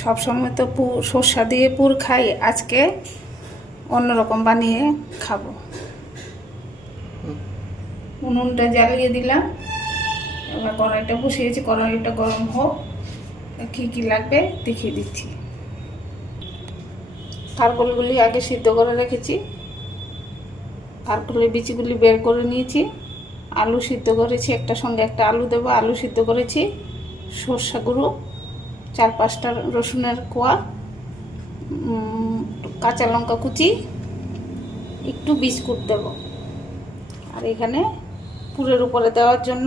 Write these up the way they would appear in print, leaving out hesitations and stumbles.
সব সময় তো সর্ষা দিয়ে পুর খাই, আজকে অন্যরকম বানিয়ে খাবো। উনুনটা জ্বালিয়ে দিলাম, এবার কড়াইটা বসিয়েছি, কড়াইটা গরম হোক। কী কী লাগবে দেখিয়ে দিচ্ছি। কারকলগুলি আগে সিদ্ধ করে রেখেছি, কারকলের বিচিগুলি বের করে নিয়েছি। আলু সিদ্ধ করেছি, একটা সঙ্গে একটা আলু দেবো, আলু সিদ্ধ করেছি। সর্ষা গুঁড়ো, 4-5টা রসুনের কোয়া, কাঁচা লঙ্কা কুচি, একটু বিস্কুট দেব। আর এখানে পুরের উপরে দেওয়ার জন্য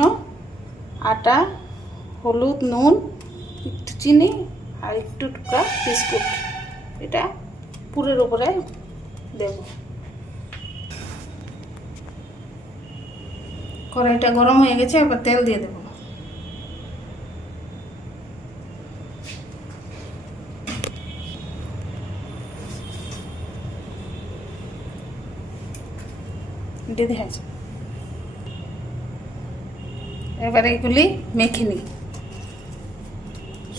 আটা, হলুদ, নুন, একটু চিনি আর একটু টুকরা বিস্কুট, এটা পুরের উপরে দেব। কড়াইটা গরম হয়ে গেছে, এবার তেল দিয়ে দেব। দিয়ে আছে, এবার এগুলি মেখে নিই,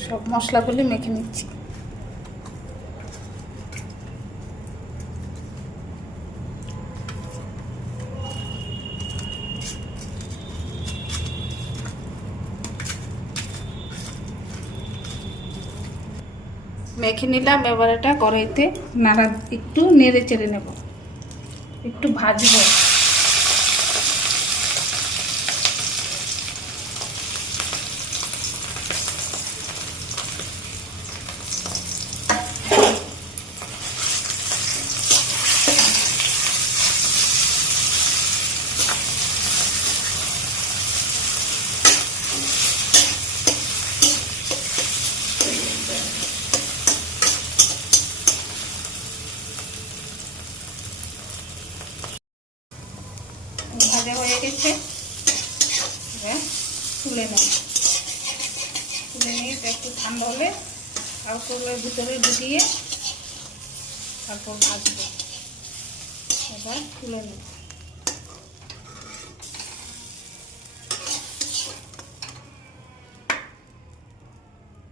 সব মশলাগুলি মেখে নিচ্ছি। মেখে নিলাম, এবার এটা কড়াইতে একটু নেড়ে চেড়ে নেব, একটু ভাজবো। ভাজা হয়ে গেছে, এবার তুলে নেব। তুলে নিয়ে একটু ঠান্ডা হলে কারকলের ভিতরে ঢুকিয়ে তারপর ভাজবো। এবার তুলে নেব।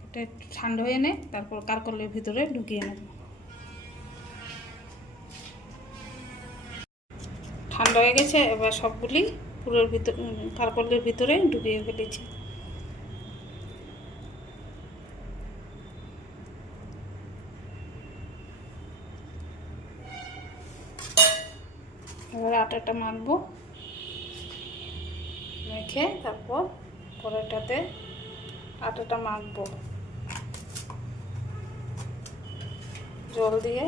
এটা একটু ঠান্ডা হয়ে নে, তারপর কারকলের ভিতরে ঢুকিয়ে নেব। ঠান্ডা হয়ে গেছে, এবার সবগুলি পুরের ভিতর কারকলের ভিতরে ঢুকিয়ে ফেলেছি। এবার আটাটা মাখবো, মেখে তারপর কড়াইটাতে আটাটা মাখবো জল দিয়ে।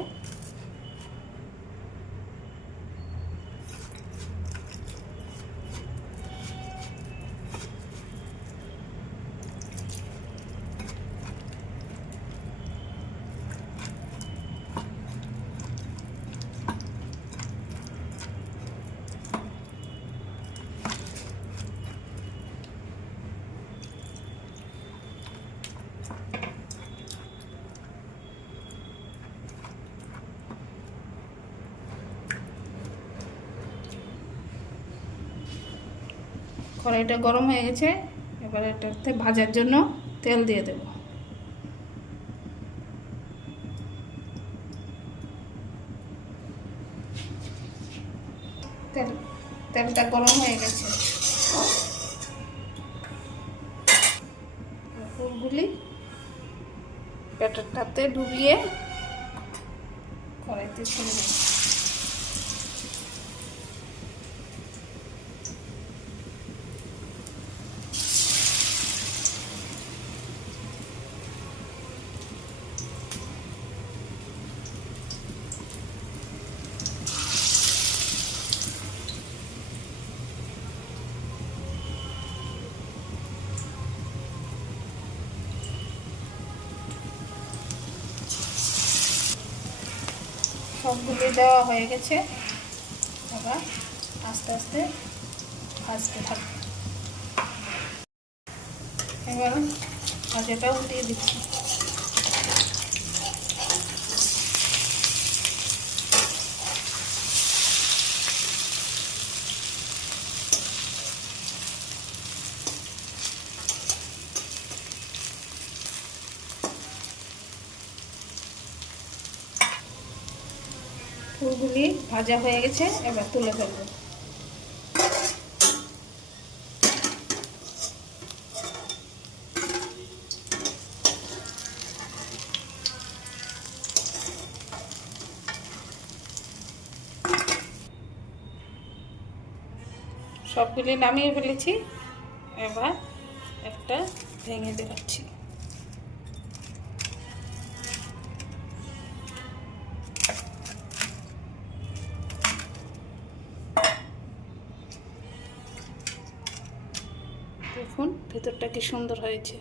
কড়াইটা গরম হয়ে গেছে, এবার এটাতে ভাজার জন্য তেল দিয়ে দেব। তেলটা গরম হয়ে গেছে, ফুলগুলি ব্যাটারটাতে ডুবিয়ে কড়াইতে ছেড়ে দেব। সবগুলি দেওয়া হয়ে গেছে, এবার আস্তে আস্তে ভাজতে থাকবে। এবার ভাজাটা উল্টিয়ে দিচ্ছি। ফুলগুলি ভাজা হয়ে গেছে, এবার তুলে ফেলবো। সবগুলি নামিয়ে ফেলেছি, এবার একটা ভেঙে দেখাচ্ছি। দেখুন ভেতরটা কি সুন্দর হয়েছে।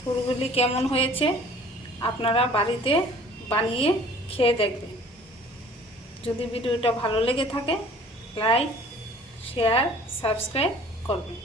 ফুলগুলি কেমন হয়েছে আপনারা বাড়িতে বানিয়ে খেয়ে দেখবেন। যদি ভিডিওটা ভালো লেগে থাকে লাইক, শেয়ার, সাবস্ক্রাইব করবেন।